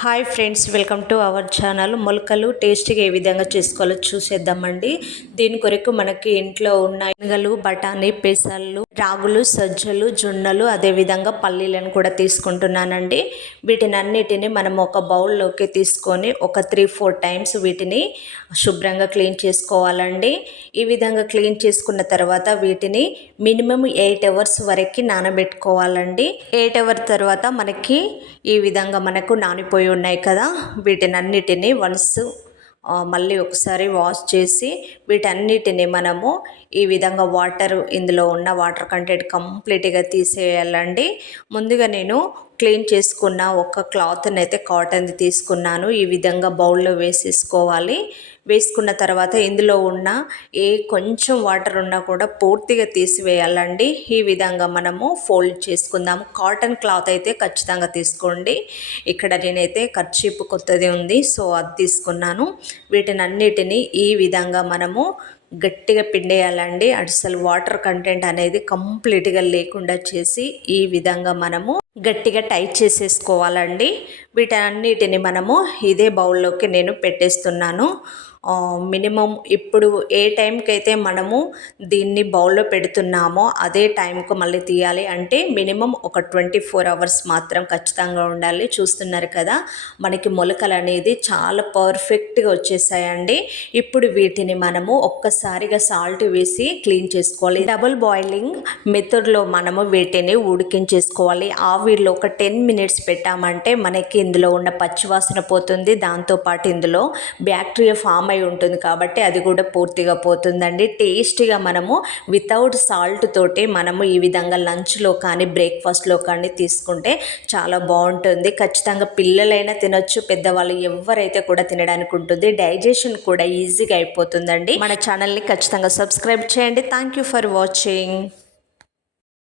Hi friends, welcome to our channel. మొలకలు టేస్టీగా ఏ విధంగా చేసుకోవాలో చూసేద్దామండి. దీని కొరకు మనకి ఇంట్లో ఉన్న శనగలు, బఠానీ, పెసళ్ళు, రాగులు, సజ్జలు, జొన్నలు, అదేవిధంగా పల్లీలను కూడా తీసుకుంటున్నానండి. వీటిని అన్నిటిని మనం ఒక బౌల్లోకి తీసుకొని ఒక 3-4 టైమ్స్ వీటిని శుభ్రంగా క్లీన్ చేసుకోవాలండి. ఈ విధంగా క్లీన్ చేసుకున్న తర్వాత వీటిని మినిమం 8 అవర్స్ వరకు నానబెట్టుకోవాలండి. 8 అవర్స్ తర్వాత మనకి ఈ విధంగా మనకు నానిపోయి ఉన్నాయి కదా, వీటినన్నిటిని మళ్ళీ ఒకసారి వాష్ చేసి వీటన్నిటిని మనము ఈ విధంగా ఇందులో ఉన్న వాటర్ కంటెంట్ కంప్లీట్గా తీసేయాలండి. ముందుగా నేను క్లీన్ చేసుకున్న ఒక క్లాత్ని అయితే కాటన్ది తీసుకున్నాను. ఈ విధంగా బౌల్లో వేసేసుకోవాలి. వేసుకున్న తర్వాత ఇందులో ఉన్న కొంచెం వాటర్ ఉన్నా కూడా పూర్తిగా తీసివేయాలండి. ఈ విధంగా మనము ఫోల్డ్ చేసుకుందాము. కాటన్ క్లాత్ అయితే ఖచ్చితంగా తీసుకోండి. ఇక్కడ నేనైతే కర్చీప్ కొత్తది ఉంది, సో అది తీసుకున్నాను. వీటిని అన్నిటినీ ఈ విధంగా మనము గట్టిగా పిండేయాలండి. అసలు వాటర్ కంటెంట్ అనేది కంప్లీట్గా లేకుండా చేసి ఈ విధంగా మనము గట్టిగా టైట్ చేసేసుకోవాలండి. వీటన్నిటిని మనము ఇదే బౌల్లోకి నేను పెట్టేస్తున్నాను. మినిమం ఇప్పుడు ఏ టైంకి అయితే మనము దీన్ని బౌల్లో పెడుతున్నామో అదే టైంకు మళ్ళీ తీయాలి. అంటే మినిమం ఒక 24 అవర్స్ మాత్రం ఖచ్చితంగా ఉండాలి. చూస్తున్నారు కదా, మనకి మొలకలు అనేది చాలా పర్ఫెక్ట్గా వచ్చేసాయండి. ఇప్పుడు వీటిని మనము ఒక్కసారిగా సాల్ట్ వేసి క్లీన్ చేసుకోవాలి. డబుల్ బాయిలింగ్ మెథడ్లో మనము వీటిని ఉడికించేసుకోవాలి. ఆవిరిలో ఒక 10 మినిట్స్ పెట్టామంటే మనకి ఇందులో ఉన్న పచ్చివాసన పోతుంది. దాంతోపాటు ఇందులో బ్యాక్టీరియా ఫామ్ అయి ఉంటుంది కాబట్టి అది కూడా పూర్తిగా పోతుందండి. టేస్టీగా మనము వితౌట్ సాల్ట్ తోటి మనము ఈ విధంగా లంచ్లో కానీ బ్రేక్ఫాస్ట్లో కానీ తీసుకుంటే చాలా బాగుంటుంది. ఖచ్చితంగా పిల్లలైనా తినొచ్చు, పెద్దవాళ్ళు ఎవరైతే కూడా తినడానికి ఉంటుంది. డైజెషన్ కూడా ఈజీగా అయిపోతుందండి. మన ఛానల్ని ఖచ్చితంగా సబ్స్క్రైబ్ చేయండి. Thank you for watching.